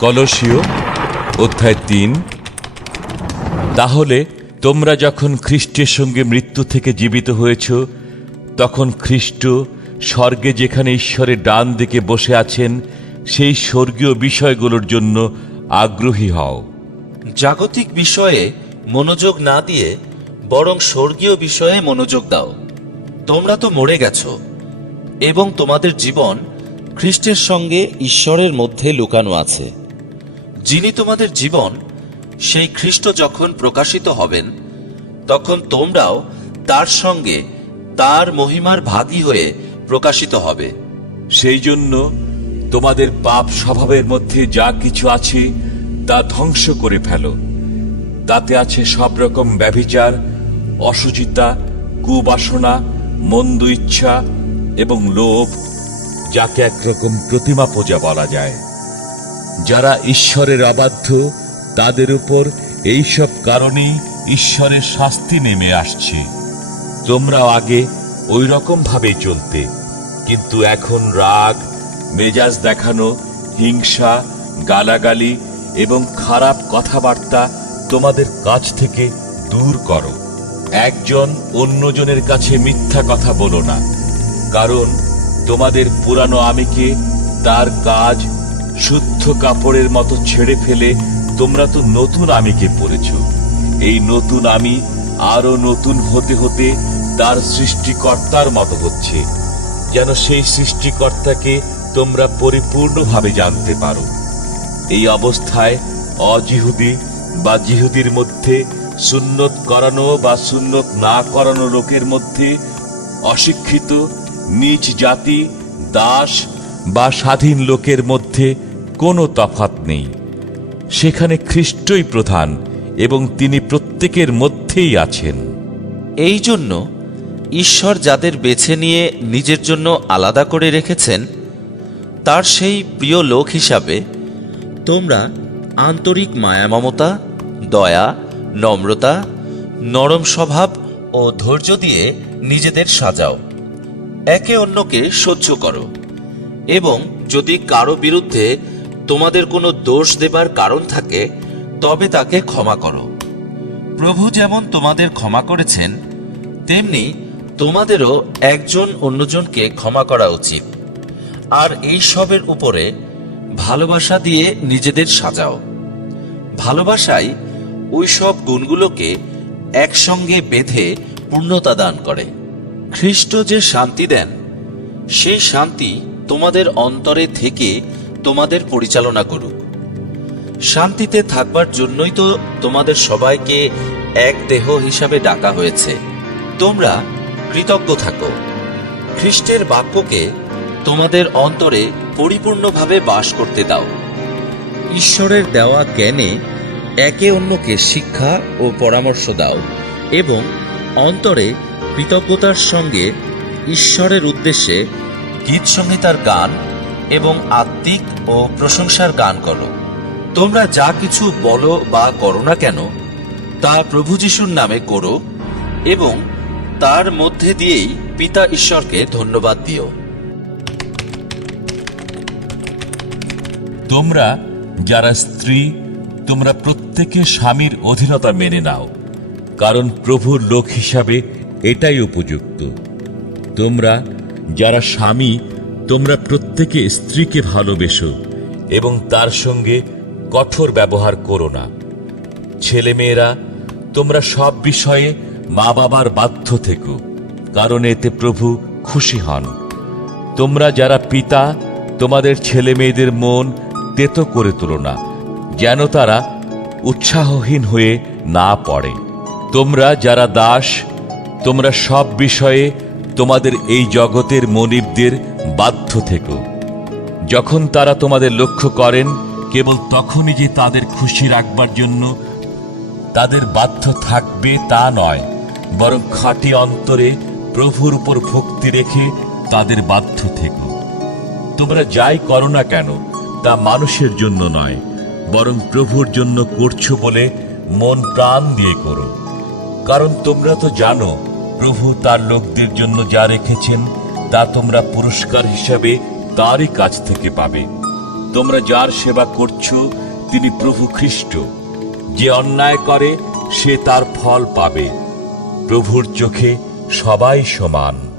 কলসীয় অধ্যায় তিন। তাহলে তোমরা যখন খ্রিস্টের সঙ্গে মৃত্যু থেকে জীবিত হয়েছ, তখন খ্রিস্ট স্বর্গে যেখানে ঈশ্বরের ডান দিকে বসে আছেন, সেই স্বর্গীয় বিষয়গুলোর জন্য আগ্রহী হও। জাগতিক বিষয়ে মনোযোগ না দিয়ে বরং স্বর্গীয় বিষয়ে মনোযোগ দাও। তোমরা তো মরে গেছো, এবং তোমাদের জীবন খ্রিস্টের সঙ্গে ঈশ্বরের মধ্যে লুকানো আছে। যিনি তোমাদের জীবন, সেই খ্রিস্ট যখন প্রকাশিত হবেন, তখন তোমরাও তার সঙ্গে তার মহিমার ভাগী হয়ে প্রকাশিত হবে। সেই জন্য তোমাদের পাপ স্বভাবের মধ্যে যা কিছু আছে, তা ধ্বংস করে ফেলো। তাতে আছে সব রকম ব্যভিচার, অসুচিতা, কুবাসনা, মন্দ ইচ্ছা এবং লোভ। যাকে একরকম প্রতিমা পূজা বলা যায়। যারা ঈশ্বরের অবাধ্য তাদের উপর এইসব কারণেই ঈশ্বরের শাস্তি নেমে আসছে। তোমরাও আগে ওই রকম ভাবে চলতে, কিন্তু এখন রাগ, মেজাজ দেখানো, হিংসা, গালাগালি এবং খারাপ কথাবার্তা তোমাদের কাছ থেকে দূর করো। একজন অন্যজনের কাছে মিথ্যা কথা বলো না, কারণ তোমাদের পুরানো আমিকে তার কাজ শুদ্ধ কাপড়ের মতো ছেড়ে ফেলে তোমরা তো নতুন আমিকে পড়েছ। এই নতুন আমি আরও নতুন হতে হতে তার সৃষ্টিকর্তার মতো হচ্ছে, যেন সেই সৃষ্টিকর্তাকে তোমরা পরিপূর্ণভাবে জানতে পারো। এই অবস্থায় অজিহুদি বা জিহুদির মধ্যে সুন্নত করানো বা সুন্নত না করানো লোকের মধ্যে অশিক্ষিত নিচ জাতি, দাস বা স্বাধীন লোকের মধ্যে কোনো তফাত নেই। সেখানে খ্রিস্টই প্রধান এবং তিনি প্রত্যেকের মধ্যেই আছেন। এই জন্য ঈশ্বর যাদের বেছে নিয়ে নিজের জন্য আলাদা করে রেখেছেন, তার সেই প্রিয় লোক হিসাবে তোমরা আন্তরিক মায়া, মমতা, দয়া, নম্রতা, নরম স্বভাব ও ধৈর্য দিয়ে নিজেদের সাজাও। একে অন্যকে সহ্য করো। এবং যদি কারও বিরুদ্ধে তোমাদের কোনো দোষ দেবার কারণ থাকে, তবে তাকে ক্ষমা করো। প্রভু যেমন তোমাদের ক্ষমা করেছেন, তেমনি তোমাদেরও একজন অন্যজনকে ক্ষমা করা উচিত। আর এই সবের উপরে ভালোবাসা দিয়ে নিজেদের সাজাও। ভালোবাসাই ওই সব গুণগুলোকে একসঙ্গে বেঁধে পূর্ণতা দান করে। খ্রিস্ট যে শান্তি দেন, সেই শান্তি তোমাদের অন্তরে থেকে তোমাদের পরিচালনা করুক। শান্তিতে থাকবার জন্যই তো তোমাদের সবাইকে এক দেহ হিসাবে ডাকা হয়েছে। তোমরা কৃতজ্ঞ থাকো। খ্রিস্টের বাক্যকে তোমাদের অন্তরে পরিপূর্ণভাবে বাস করতে দাও। ঈশ্বরের দেওয়া জ্ঞানে একে অন্যকে শিক্ষা ও পরামর্শ দাও এবং অন্তরে কৃতজ্ঞতার সঙ্গে ঈশ্বরের উদ্দেশ্যে গীত সংহিতার গান এবং আত্মিক ও প্রশংসার গান করো। তোমরা যা কিছু বলো বা করো না কেন, তা প্রভু যিশুর নামে করো এবং তার মধ্যে দিয়েই পিতা ঈশ্বরকে ধন্যবাদ দিও। তোমরা যারা স্ত্রী, তোমরা প্রত্যেকে স্বামীর অধীনতা মেনে নাও, কারণ প্রভুর লোক হিসাবে এটাই উপযুক্ত। তোমরা যারা স্বামী, তোমরা প্রত্যেকে স্ত্রীকে ভালোবেসো এবং তার সঙ্গে কঠোর ব্যবহার করো না। ছেলেমেয়েরা, তোমরা সব বিষয়ে মা বাবার বাধ্য থেকো, কারণ এতে প্রভু খুশি হন। তোমরা যারা পিতা, তোমাদের ছেলে মেয়েদের মন তেতো করে তোলো না, যেন তারা উৎসাহহীন হয়ে না পড়ে। তোমরা যারা দাস তোমরা সব বিষয়ে তোমাদের এই জগতের মনিবদের বাধ্য থেকো। যখন তারা তোমাদের লক্ষ্য করেন, কেবল তখনই যে তাদের খুশি রাখবার জন্য তাদের বাধ্য থাকবে তা নয়, বরং খাঁটি অন্তরে প্রভুর উপর ভক্তি রেখে তাদের বাধ্য থেকো। তোমরা যাই করো না কেন, তা মানুষের জন্য নয়, বরং প্রভুর জন্য করছ বলে মন প্রাণ দিয়ে করো। কারণ তোমরা তো জানো প্রভু তার লোকদের জন্য যা রেখেছেন, তা তোমরা পুরস্কার হিসাবে তারই কাছ থেকে পাবে। তোমরা যার সেবা করছ, তিনি প্রভু খ্রিস্ট। যে অন্যায় করে, সে তার ফল পাবে। প্রভুর চোখে সবাই সমান।